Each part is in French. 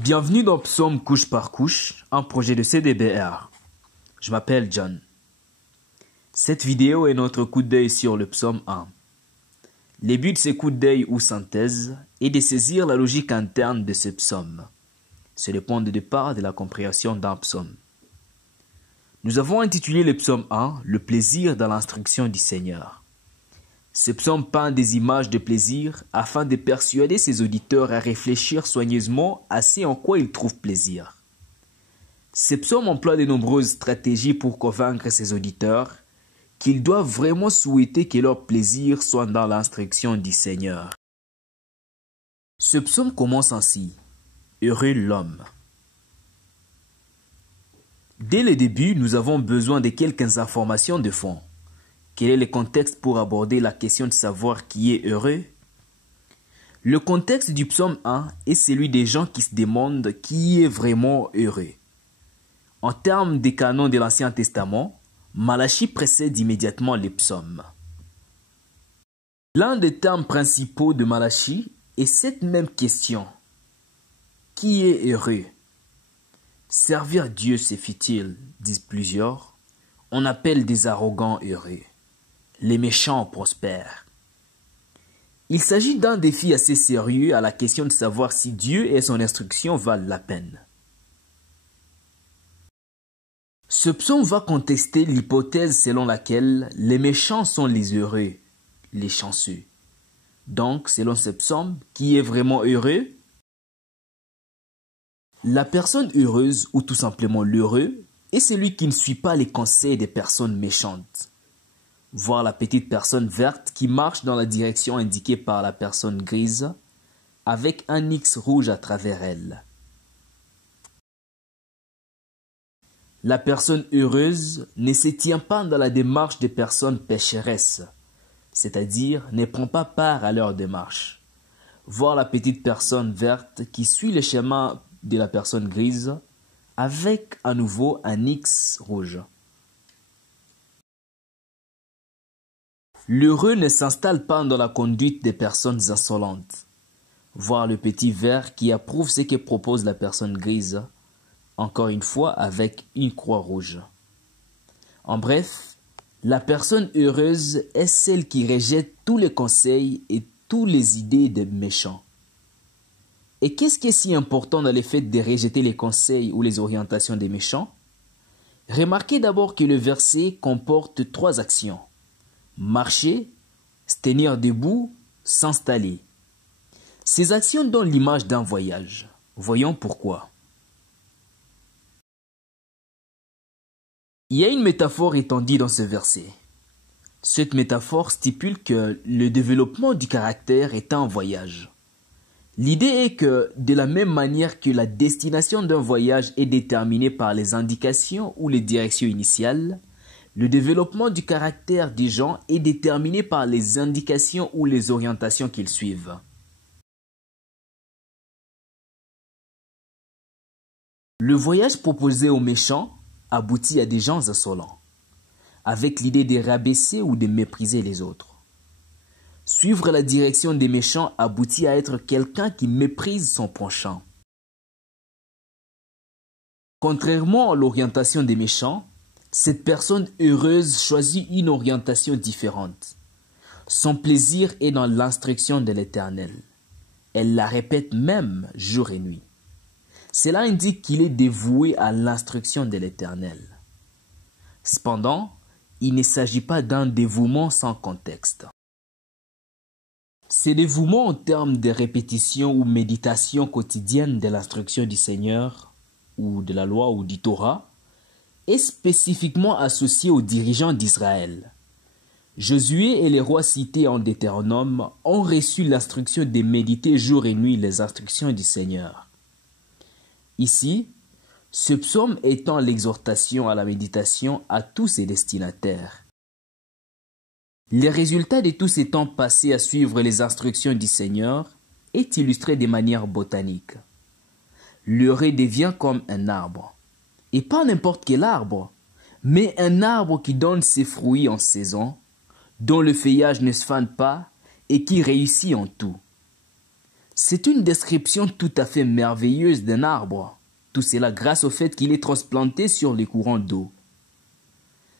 Bienvenue dans Psaume couche par couche, un projet de CDBR. Je m'appelle John. Cette vidéo est notre coup d'œil sur le psaume 1. Le but de ces coups d'œil ou synthèse est de saisir la logique interne de ce psaume. C'est le point de départ de la compréhension d'un psaume. Nous avons intitulé le psaume 1 « Le plaisir dans l'instruction du Seigneur ». Ce psaume peint des images de plaisir afin de persuader ses auditeurs à réfléchir soigneusement à ce en quoi ils trouvent plaisir. Ce psaume emploie de nombreuses stratégies pour convaincre ses auditeurs qu'ils doivent vraiment souhaiter que leur plaisir soit dans l'instruction du Seigneur. Ce psaume commence ainsi. Heureux l'homme. Dès le début, nous avons besoin de quelques informations de fond. Quel est le contexte pour aborder la question de savoir qui est heureux? Le contexte du psaume 1 est celui des gens qui se demandent qui est vraiment heureux. En termes des canons de l'Ancien Testament, Malachie précède immédiatement les psaumes. L'un des termes principaux de Malachie est cette même question. Qui est heureux? Servir Dieu suffit-il, disent plusieurs. On appelle des arrogants heureux. Les méchants prospèrent. Il s'agit d'un défi assez sérieux à la question de savoir si Dieu et son instruction valent la peine. Ce psaume va contester l'hypothèse selon laquelle les méchants sont les heureux, les chanceux. Donc, selon ce psaume, qui est vraiment heureux? La personne heureuse, ou tout simplement l'heureux, est celui qui ne suit pas les conseils des personnes méchantes. Voir la petite personne verte qui marche dans la direction indiquée par la personne grise, avec un X rouge à travers elle. La personne heureuse ne se tient pas dans la démarche des personnes pécheresses, c'est-à-dire ne prend pas part à leur démarche. Voir la petite personne verte qui suit le chemin de la personne grise, avec à nouveau un X rouge. L'heureux ne s'installe pas dans la conduite des personnes insolentes. Voir le petit vert qui approuve ce que propose la personne grise, encore une fois avec une croix rouge. En bref, la personne heureuse est celle qui rejette tous les conseils et toutes les idées des méchants. Et qu'est-ce qui est si important dans le fait de rejeter les conseils ou les orientations des méchants? Remarquez d'abord que le verset comporte 3 actions. Marcher, se tenir debout, s'installer. Ces actions donnent l'image d'un voyage. Voyons pourquoi. Il y a une métaphore étendue dans ce verset. Cette métaphore stipule que le développement du caractère est un voyage. L'idée est que, de la même manière que la destination d'un voyage est déterminée par les indications ou les directions initiales, le développement du caractère des gens est déterminé par les indications ou les orientations qu'ils suivent. Le voyage proposé aux méchants aboutit à des gens insolents, avec l'idée de rabaisser ou de mépriser les autres. Suivre la direction des méchants aboutit à être quelqu'un qui méprise son prochain. Contrairement à l'orientation des méchants, cette personne heureuse choisit une orientation différente. Son plaisir est dans l'instruction de l'Éternel. Elle la répète même jour et nuit. Cela indique qu'il est dévoué à l'instruction de l'Éternel. Cependant, il ne s'agit pas d'un dévouement sans contexte. Ce dévouement en termes de répétition ou méditation quotidienne de l'instruction du Seigneur, ou de la loi ou du Torah, est spécifiquement associé aux dirigeants d'Israël. Josué et les rois cités en Deutéronome ont reçu l'instruction de méditer jour et nuit les instructions du Seigneur. Ici, ce psaume étend l'exhortation à la méditation à tous ses destinataires. Le résultat de tous ces temps passés à suivre les instructions du Seigneur est illustré de manière botanique. L'heureux devient comme un arbre. Et pas n'importe quel arbre, mais un arbre qui donne ses fruits en saison, dont le feuillage ne se fane pas et qui réussit en tout. C'est une description tout à fait merveilleuse d'un arbre. Tout cela grâce au fait qu'il est transplanté sur les courants d'eau.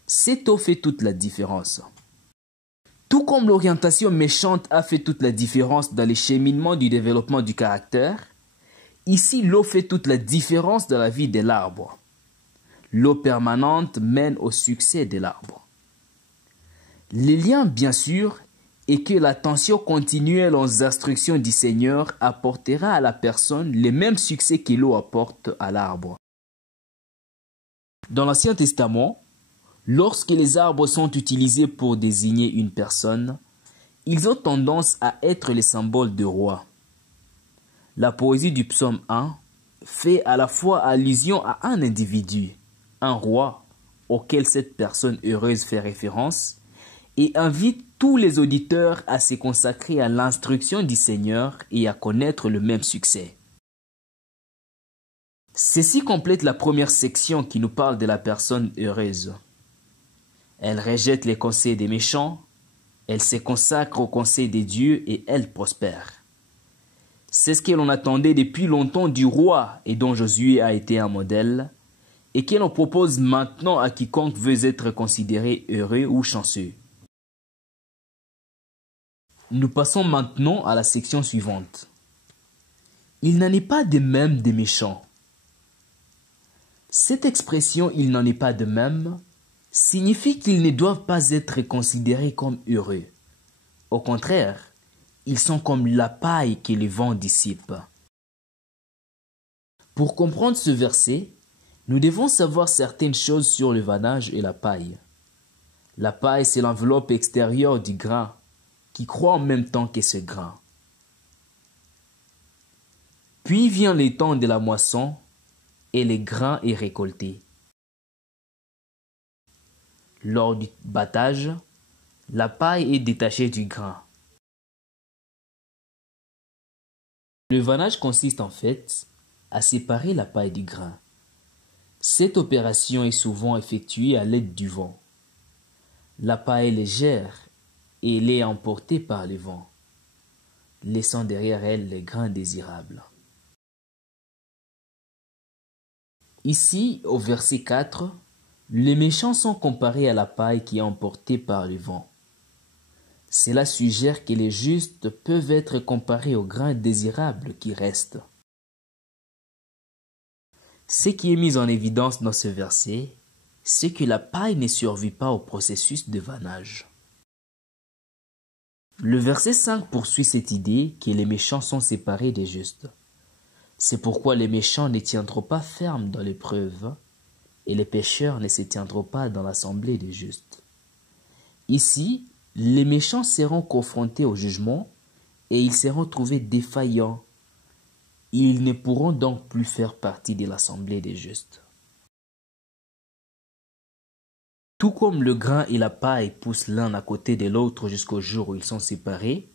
Cette eau fait toute la différence. Tout comme l'orientation méchante a fait toute la différence dans les cheminements du développement du caractère, ici l'eau fait toute la différence dans la vie de l'arbre. L'eau permanente mène au succès de l'arbre. Le lien, bien sûr, est que l'attention continuelle aux instructions du Seigneur apportera à la personne le même succès que l'eau apporte à l'arbre. Dans l'Ancien Testament, lorsque les arbres sont utilisés pour désigner une personne, ils ont tendance à être les symboles de rois. La poésie du psaume 1 fait à la fois allusion à un individu, un roi, auquel cette personne heureuse fait référence, et invite tous les auditeurs à se consacrer à l'instruction du Seigneur et à connaître le même succès. Ceci complète la première section qui nous parle de la personne heureuse. Elle rejette les conseils des méchants, elle se consacre aux conseils des dieux et elle prospère. C'est ce que l'on attendait depuis longtemps du roi et dont Josué a été un modèle, et que l'on propose maintenant à quiconque veut être considéré heureux ou chanceux. Nous passons maintenant à la section suivante. Il n'en est pas de même des méchants. Cette expression « il n'en est pas de même » signifie qu'ils ne doivent pas être considérés comme heureux. Au contraire, ils sont comme la paille que le vent dissipe. Pour comprendre ce verset, nous devons savoir certaines choses sur le vanage et la paille. La paille, c'est l'enveloppe extérieure du grain, qui croît en même temps que ce grain. Puis vient le temps de la moisson et le grain est récolté. Lors du battage, la paille est détachée du grain. Le vanage consiste en fait à séparer la paille du grain. Cette opération est souvent effectuée à l'aide du vent. La paille est légère et elle est emportée par le vent, laissant derrière elle les grains désirables. Ici, au verset 4, les méchants sont comparés à la paille qui est emportée par le vent. Cela suggère que les justes peuvent être comparés aux grains désirables qui restent. Ce qui est mis en évidence dans ce verset, c'est que la paille ne survit pas au processus de vanage. Le verset 5 poursuit cette idée que les méchants sont séparés des justes. C'est pourquoi les méchants ne tiendront pas ferme dans l'épreuve et les pécheurs ne se tiendront pas dans l'assemblée des justes. Ici, les méchants seront confrontés au jugement et ils seront trouvés défaillants. Ils ne pourront donc plus faire partie de l'assemblée des justes. Tout comme le grain et la paille poussent l'un à côté de l'autre jusqu'au jour où ils sont séparés,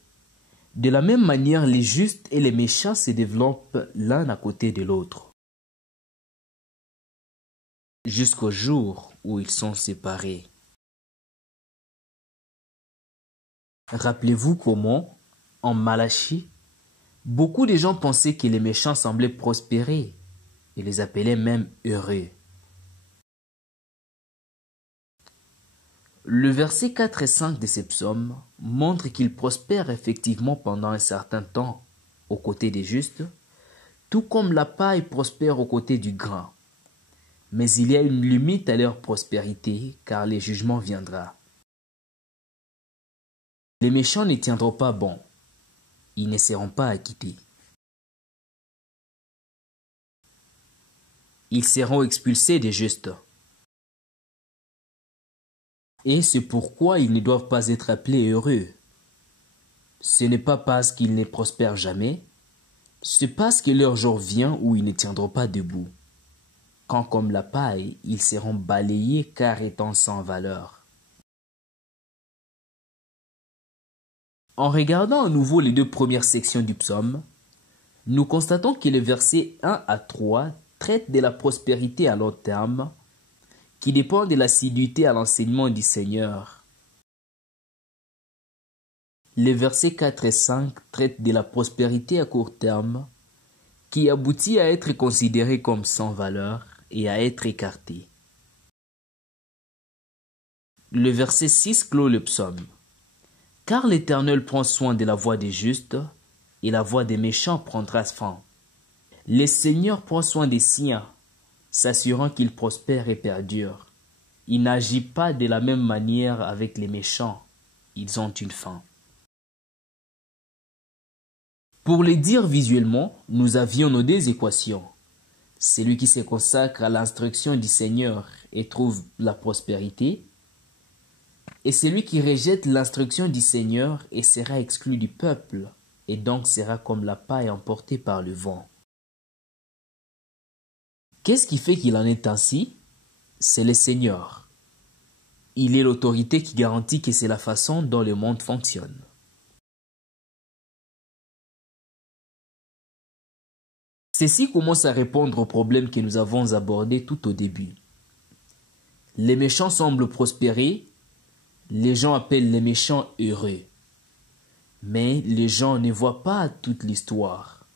de la même manière les justes et les méchants se développent l'un à côté de l'autre, jusqu'au jour où ils sont séparés. Rappelez-vous comment, en Malachie, beaucoup de gens pensaient que les méchants semblaient prospérer et les appelaient même heureux. Le verset 4 et 5 de ces psaumes montrent qu'ils prospèrent effectivement pendant un certain temps aux côtés des justes, tout comme la paille prospère aux côtés du grain. Mais il y a une limite à leur prospérité, car le jugement viendra. Les méchants ne tiendront pas bon, ils ne seront pas acquittés. Ils seront expulsés des justes. Et c'est pourquoi ils ne doivent pas être appelés heureux. Ce n'est pas parce qu'ils ne prospèrent jamais, c'est parce que leur jour vient où ils ne tiendront pas debout. Quand comme la paille, ils seront balayés car étant sans valeur. En regardant à nouveau les deux premières sections du psaume, nous constatons que les versets 1 à 3 traitent de la prospérité à long terme, qui dépend de l'assiduité à l'enseignement du Seigneur. Les versets 4 et 5 traitent de la prospérité à court terme qui aboutit à être considérée comme sans valeur et à être écartée. Le verset 6 clôt le psaume. Car l'Éternel prend soin de la voie des justes, et la voie des méchants prendra fin. Le Seigneur prend soin des siens, s'assurant qu'ils prospèrent et perdurent. Il n'agit pas de la même manière avec les méchants. Ils ont une fin. Pour les dire visuellement, nous avions nos deux équations. Celui qui se consacre à l'instruction du Seigneur et trouve la prospérité, et celui qui rejette l'instruction du Seigneur et sera exclu du peuple, et donc sera comme la paille emportée par le vent. Qu'est-ce qui fait qu'il en est ainsi? C'est le Seigneur. Il est l'autorité qui garantit que c'est la façon dont le monde fonctionne. Ceci commence à répondre au problème que nous avons abordé tout au début. Les méchants semblent prospérer, les gens appellent les méchants heureux. Mais les gens ne voient pas toute l'histoire.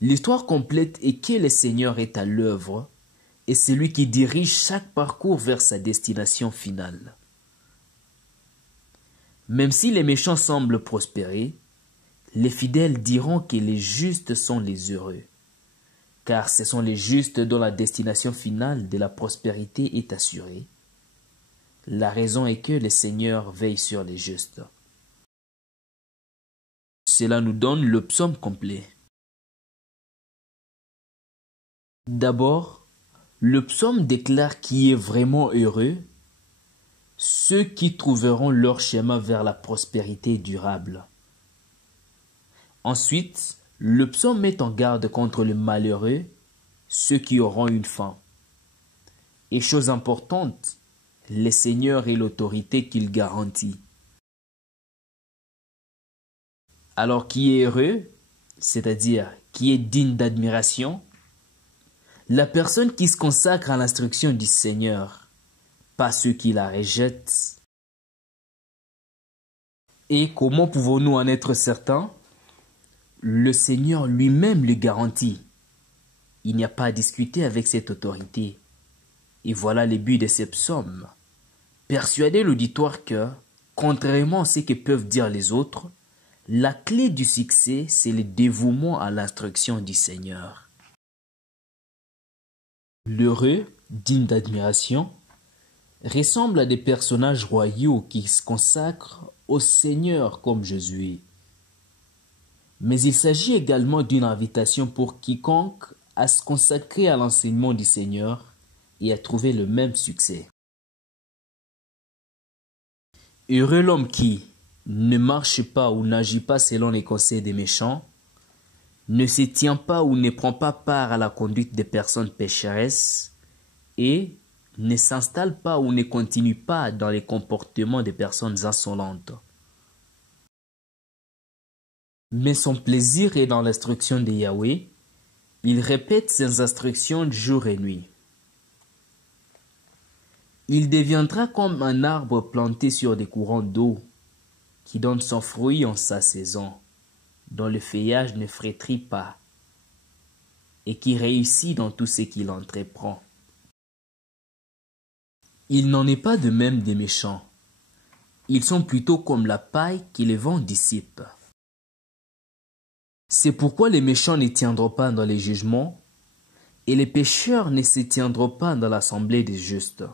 L'histoire complète est que le Seigneur est à l'œuvre et c'est lui qui dirige chaque parcours vers sa destination finale. Même si les méchants semblent prospérer, les fidèles diront que les justes sont les heureux, car ce sont les justes dont la destination finale de la prospérité est assurée. La raison est que le Seigneur veille sur les justes. Cela nous donne le psaume complet. D'abord, le psaume déclare qui est vraiment heureux, ceux qui trouveront leur chemin vers la prospérité durable. Ensuite, le psaume met en garde contre le malheureux, ceux qui auront une fin. Et chose importante, le Seigneur est l'autorité qu'il garantit. Alors qui est heureux, c'est-à-dire qui est digne d'admiration? La personne qui se consacre à l'instruction du Seigneur, pas ceux qui la rejettent. Et comment pouvons-nous en être certains? Le Seigneur lui-même le garantit. Il n'y a pas à discuter avec cette autorité. Et voilà le but de ces psaumes. Persuader l'auditoire que, contrairement à ce que peuvent dire les autres, la clé du succès, c'est le dévouement à l'instruction du Seigneur. L'heureux, digne d'admiration, ressemble à des personnages royaux qui se consacrent au Seigneur comme Josué. Mais il s'agit également d'une invitation pour quiconque à se consacrer à l'enseignement du Seigneur et à trouver le même succès. Heureux l'homme qui ne marche pas ou n'agit pas selon les conseils des méchants, ne se tient pas ou ne prend pas part à la conduite des personnes pécheresses et ne s'installe pas ou ne continue pas dans les comportements des personnes insolentes. Mais son plaisir est dans l'instruction de Yahweh. Il répète ses instructions jour et nuit. Il deviendra comme un arbre planté sur des courants d'eau, qui donne son fruit en sa saison, dont le feuillage ne flétrit pas, et qui réussit dans tout ce qu'il entreprend. Il n'en est pas de même des méchants. Ils sont plutôt comme la paille qui les vent dissipe. C'est pourquoi les méchants ne tiendront pas dans les jugements, et les pécheurs ne se tiendront pas dans l'assemblée des justes.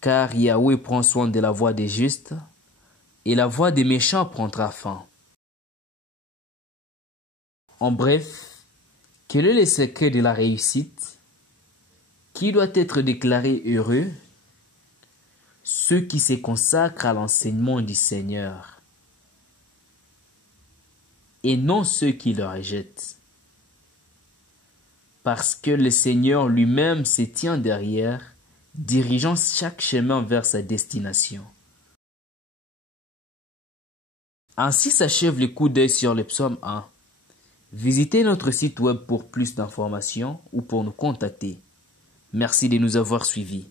Car Yahweh prend soin de la voie des justes, et la voie des méchants prendra fin. En bref, quel est le secret de la réussite? Qui doit être déclaré heureux? Ceux qui se consacrent à l'enseignement du Seigneur, et non ceux qui le rejettent. Parce que le Seigneur lui-même se tient derrière, dirigeant chaque chemin vers sa destination. Ainsi s'achève le coup d'œil sur le psaume 1. Visitez notre site web pour plus d'informations ou pour nous contacter. Merci de nous avoir suivis.